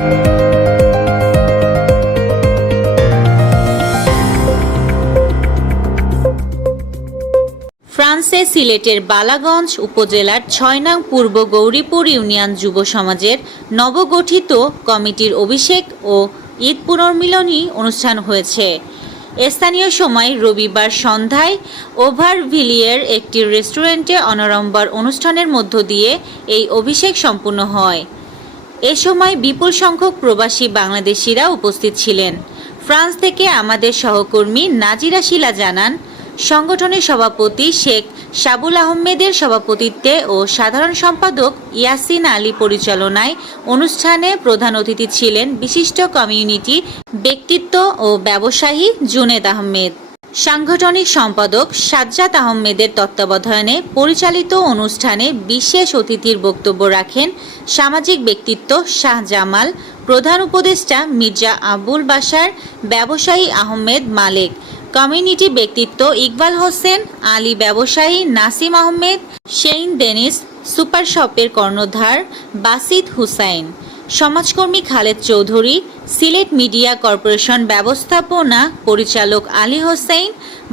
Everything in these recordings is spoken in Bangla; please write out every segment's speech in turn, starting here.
ফ্রান্সে সিলেটের বালাগঞ্জ উপজেলার ছয় নং পূর্ব গৌরীপুর ইউনিয়ন যুব সমাজের নবগঠিত কমিটির অভিষেক ও ঈদ পুনর্মিলনী অনুষ্ঠান হয়েছে। স্থানীয় সময় রবিবার সন্ধ্যায় ওভারভিলিয়ের একটি রেস্টুরেন্টে অনারম্বর অনুষ্ঠানের মধ্য দিয়ে এই অভিষেক সম্পূর্ণ হয়। এ সময় বিপুল সংখ্যক প্রবাসী বাংলাদেশিরা উপস্থিত ছিলেন। ফ্রান্স থেকে আমাদের সহকর্মী নাজিরা শিলা জানান, সংগঠনের সভাপতি শেখ সাবুল আহমেদের সভাপতিত্বে ও সাধারণ সম্পাদক ইয়াসিন আলী পরিচালনায় অনুষ্ঠানে প্রধান অতিথি ছিলেন বিশিষ্ট কমিউনিটি ব্যক্তিত্ব ও ব্যবসায়ী জুনেদ আহমেদ। সাংগঠনিক সম্পাদক সাজ্জাদ আহমেদের তত্ত্বাবধানে পরিচালিত অনুষ্ঠানে বিশেষ অতিথির বক্তব্য রাখেন সামাজিক ব্যক্তিত্ব শাহ জামাল, প্রধান উপদেষ্টা মির্জা আবুল বাসার ব্যবসায়ী আহমেদ মালেক, কমিউনিটি ব্যক্তিত্ব ইকবাল হোসেন, আলী ব্যবসায়ী Nasim Ahmed, Shane Dennis super শপের কর্ণধার বাসিদ হুসাইন। সমাজকর্মী খালেদ চৌধুরী, সিলেট মিডিয়া কর্পোরেশন ব্যবস্থাপনা পরিচালক আলী হোসেন,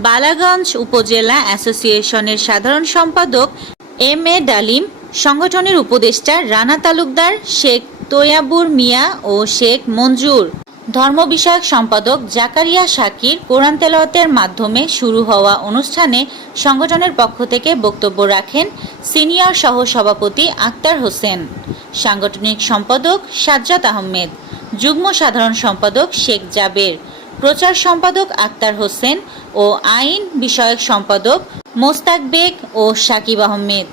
বালাগঞ্জ উপজেলা অ্যাসোসিয়েশনের সাধারণ সম্পাদক এম এ ডালিম, সংগঠনের উপদেষ্টা রানা তালুকদার শেখ তোয়াবুর মিয়া ও শেখ মঞ্জুর। ধর্ম বিষয়ক সম্পাদক জাকারিয়া শাকির কোরআন তেলাওয়াতের মাধ্যমে শুরু হওয়া অনুষ্ঠানে সংগঠনের পক্ষ থেকে বক্তব্য রাখেন সিনিয়র সহ সভাপতি আক্তার হোসেন, সাংগঠনিক সম্পাদক সাজ্জাদ আহমেদ, যুগ্ম সাধারণ সম্পাদক শেখ জাবের, প্রচার সম্পাদক আক্তার হোসেন ও আইন বিষয়ক সম্পাদক মোস্তাক বেগ ও সাকিব আহমেদ।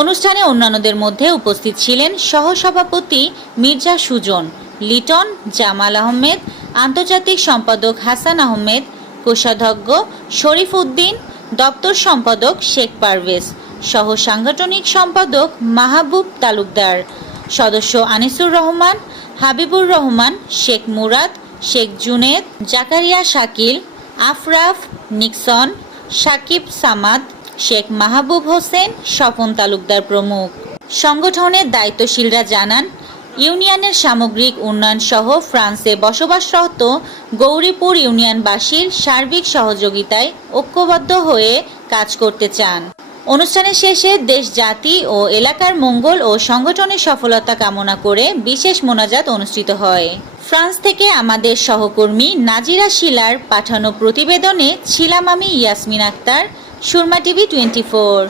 অনুষ্ঠানে অন্যান্যদের মধ্যে উপস্থিত ছিলেন সহসভাপতি মির্জা সুজন লিটন, জামাল আহমেদ, আন্তর্জাতিক সম্পাদক হাসান আহমেদ, কোষাধ্যক্ষ শরীফ উদ্দিন, দপ্তর সম্পাদক শেখ পারভেজ, সহ সাংগঠনিক সম্পাদক মাহবুব তালুকদার, সদস্য আনিসুর রহমান, হাবিবুর রহমান, শেখ মুরাদ, শেখ জুনেদ, জাকারিয়া শাকিল, আফরাফ নিক্সন, সাকিব সামাদ, শেখ মাহবুব হোসেন, স্বপন তালুকদার প্রমুখ। সংগঠনের দায়িত্বশীলরা জানান ইউনিয়নের সামগ্রিক উন্নয়ন সহ ফ্রান্সে বসবাসরত গৌরীপুর ইউনিয়নবাসীর সার্বিক সহযোগিতায় ঐক্যবদ্ধ হয়ে কাজ করতে চান। অনুষ্ঠানের শেষে দেশ, জাতি ও এলাকার মঙ্গল ও সংগঠনের সফলতা কামনা করে বিশেষ মোনাজাত অনুষ্ঠিত হয়। ফ্রান্স থেকে আমাদের সহকর্মী নাজিরা শিলার পাঠানো প্রতিবেদনে ছিলাম আমি Yasmin Akter, Surma TV twenty four.